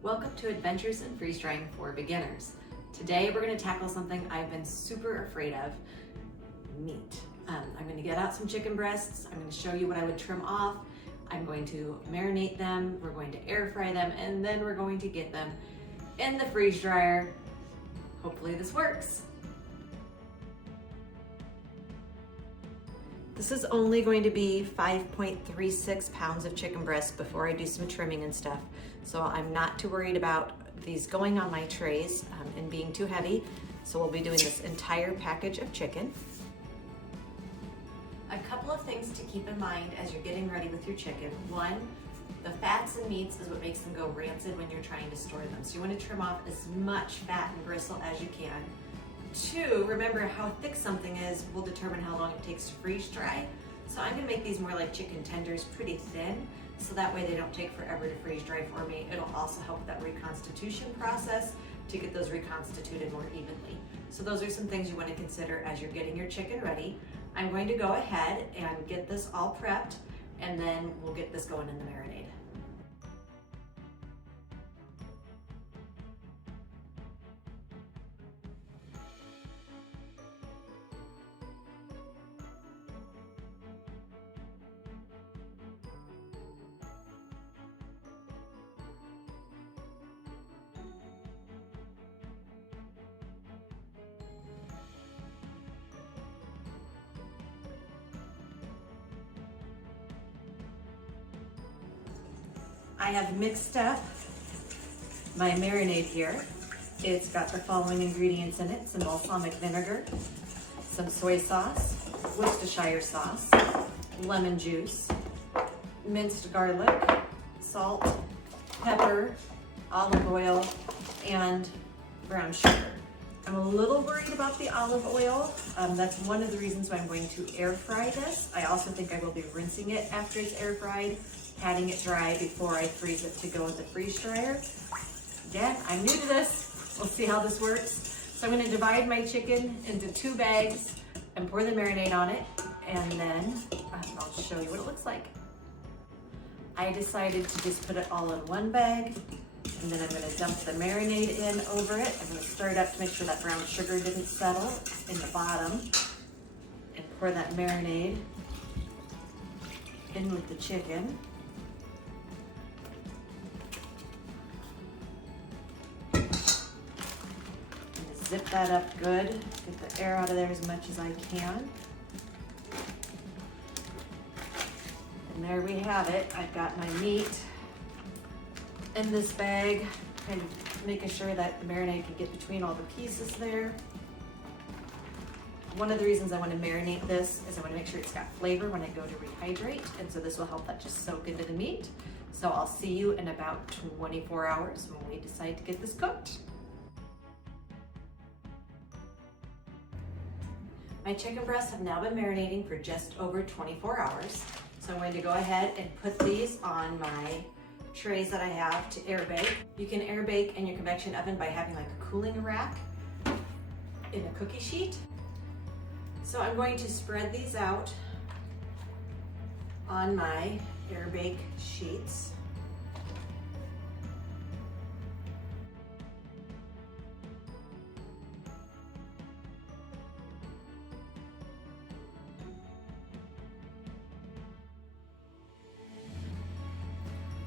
Welcome to Adventures in Freeze Drying for Beginners. Today we're going to tackle something I've been super afraid of, meat. I'm going to get out some chicken breasts, I'm going to show you what I would trim off, I'm going to marinate them, we're going to air fry them, and then we're going to get them in the freeze dryer. Hopefully this works. This is only going to be 5.36 pounds of chicken breast before I do some trimming and stuff. So I'm not too worried about these going on my trays and being too heavy. So we'll be doing this entire package of chicken. A couple of things to keep in mind as you're getting ready with your chicken. One, the fats and meats is what makes them go rancid when you're trying to store them. So you want to trim off as much fat and gristle as you can. Two, remember how thick something is will determine how long it takes to freeze dry. So I'm gonna make these more like chicken tenders, pretty thin, so that way they don't take forever to freeze dry for me. It'll also help that reconstitution process to get those reconstituted more evenly. So those are some things you want to consider as you're getting your chicken ready. I'm going to go ahead and get this all prepped, and then we'll get this going in the marinade. I have mixed up my marinade here. It's got the following ingredients in it: some balsamic vinegar, some soy sauce, Worcestershire sauce, lemon juice, minced garlic, salt, pepper, olive oil, and brown sugar. I'm a little worried about the olive oil. That's one of the reasons why I'm going to air fry this. I also think I will be rinsing it after it's air fried, patting it dry before I freeze it to go in the freeze dryer. Again, I'm new to this. We'll see how this works. So I'm going to divide my chicken into 2 bags and pour the marinade on it, and then I'll show you what it looks like. I decided to just put it all in one bag, and then I'm going to dump the marinade in over it. I'm going to stir it up to make sure that brown sugar didn't settle in the bottom, and pour that marinade in with the chicken. Zip that up good, get the air out of there as much as I can. And there we have it. I've got my meat in this bag, kind of making sure that the marinade can get between all the pieces there. One of the reasons I want to marinate this is I want to make sure it's got flavor when I go to rehydrate, and so this will help that just soak into the meat. So I'll see you in about 24 hours when we decide to get this cooked. My chicken breasts have now been marinating for just over 24 hours. So I'm going to go ahead and put these on my trays that I have to air bake. You can air bake in your convection oven by having like a cooling rack in a cookie sheet. So I'm going to spread these out on my air bake sheets.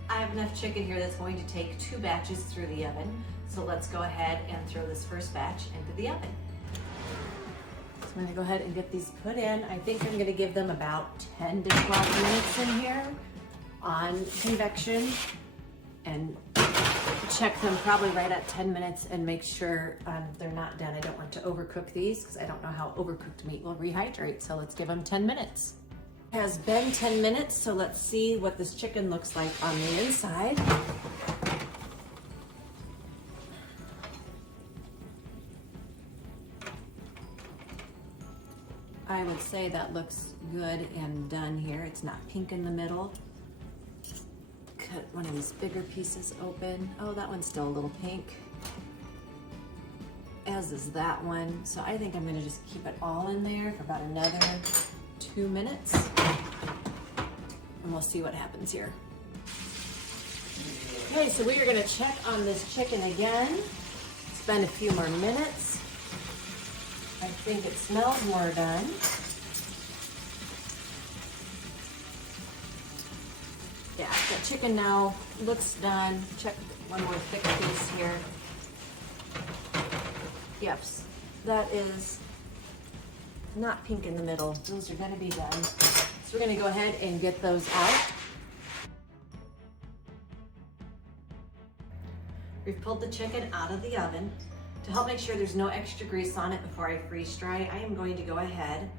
I have enough chicken here that's going to take 2 batches through the oven. So let's go ahead and throw this first batch into the oven. So I'm gonna go ahead and get these put in. I think I'm gonna give them about 10 to 12 minutes in here on convection, and check them probably right at 10 minutes and make sure they're not done. I don't want to overcook these because I don't know how overcooked meat will rehydrate. So let's give them 10 minutes. It has been 10 minutes, so let's see what this chicken looks like on the inside. I would say that looks good and done here. It's not pink in the middle. Cut one of these bigger pieces open. Oh, that one's still a little pink, as is that one. So I think I'm gonna just keep it all in there for about another 2 minutes, and we'll see what happens here. Okay, so we are gonna check on this chicken again. Spend a few more minutes. I think it smells more done. Yeah, the chicken now looks done. Check one more thick piece here. Yes, that is not pink in the middle. Those are gonna be done. So we're gonna go ahead and get those out. We've pulled the chicken out of the oven. To help make sure there's no extra grease on it before I freeze dry, I am going to go ahead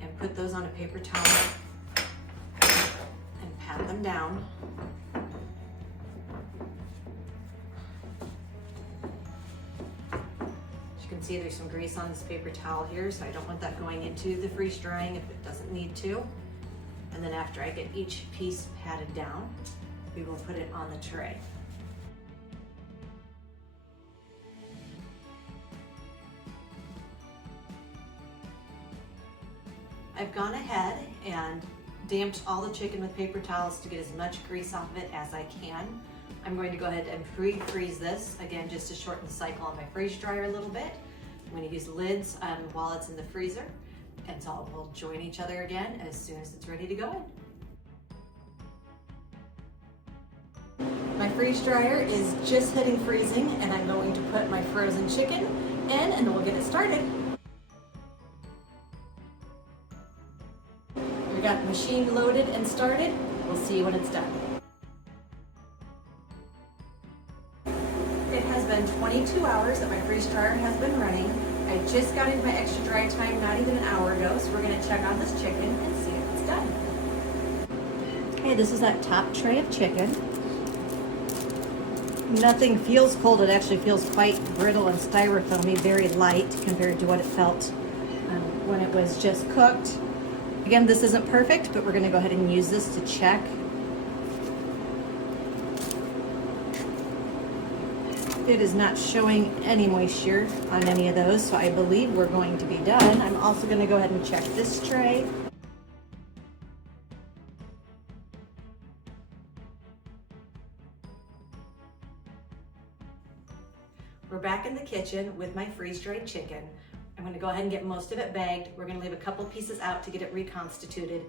and put those on a paper towel and pat them down. As you can see, there's some grease on this paper towel here, so I don't want that going into the freeze drying if it doesn't need to. And then after I get each piece patted down, we will put it on the tray. I've gone ahead and damped all the chicken with paper towels to get as much grease off of it as I can. I'm going to go ahead and pre-freeze this, again, just to shorten the cycle on my freeze dryer a little bit. I'm going to use lids while it's in the freezer, and so we'll join each other again as soon as it's ready to go in. My freeze dryer is just hitting freezing, and I'm going to put my frozen chicken in and we'll get it started. Got the machine loaded and started. We'll see when it's done. It has been 22 hours that my freeze dryer has been running. I just got into my extra dry time not even an hour ago, so we're gonna check on this chicken and see if it's done. Okay, this is that top tray of chicken. Nothing feels cold. It actually feels quite brittle and styrofoamy, very light compared to what it felt when it was just cooked. Again, this isn't perfect, but we're gonna go ahead and use this to check. It is not showing any moisture on any of those, so I believe we're going to be done. I'm also gonna go ahead and check this tray. We're back in the kitchen with my freeze-dried chicken. I'm going to go ahead and get most of it bagged. We're going to leave a couple pieces out to get it reconstituted.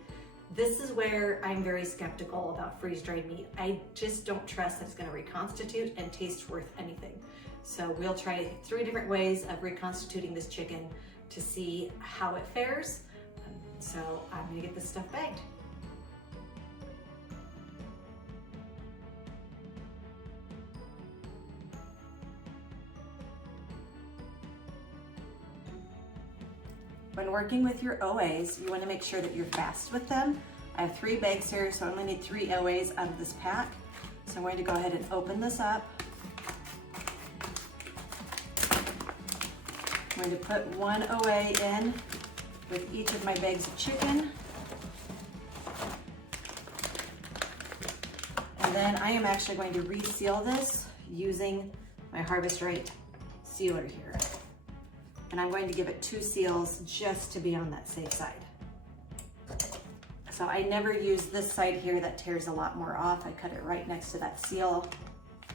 This is where I'm very skeptical about freeze-dried meat. I just don't trust that it's going to reconstitute and taste worth anything. So we'll try 3 different ways of reconstituting this chicken to see how it fares. So I'm going to get this stuff bagged. When working with your OAs, you want to make sure that you're fast with them. I have 3 bags here, so I only need 3 OAs out of this pack. So I'm going to go ahead and open this up. I'm going to put 1 OA in with each of my bags of chicken. And then I am actually going to reseal this using my Harvest Right sealer here. And I'm going to give it 2 seals just to be on that safe side. So I never use this side here, that tears a lot more off. I cut it right next to that seal.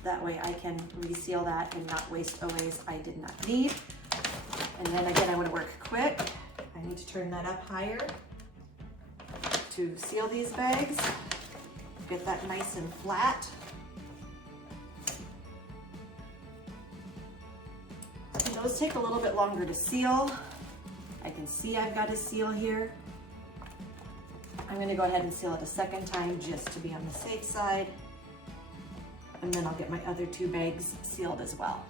That way I can reseal that and not waste OAs I did not need. And then again, I want to work quick. I need to turn that up higher to seal these bags. Get that nice and flat. Those take a little bit longer to seal. I can see I've got a seal here. I'm going to go ahead and seal it a second time just to be on the safe side. And then I'll get my other 2 bags sealed as well.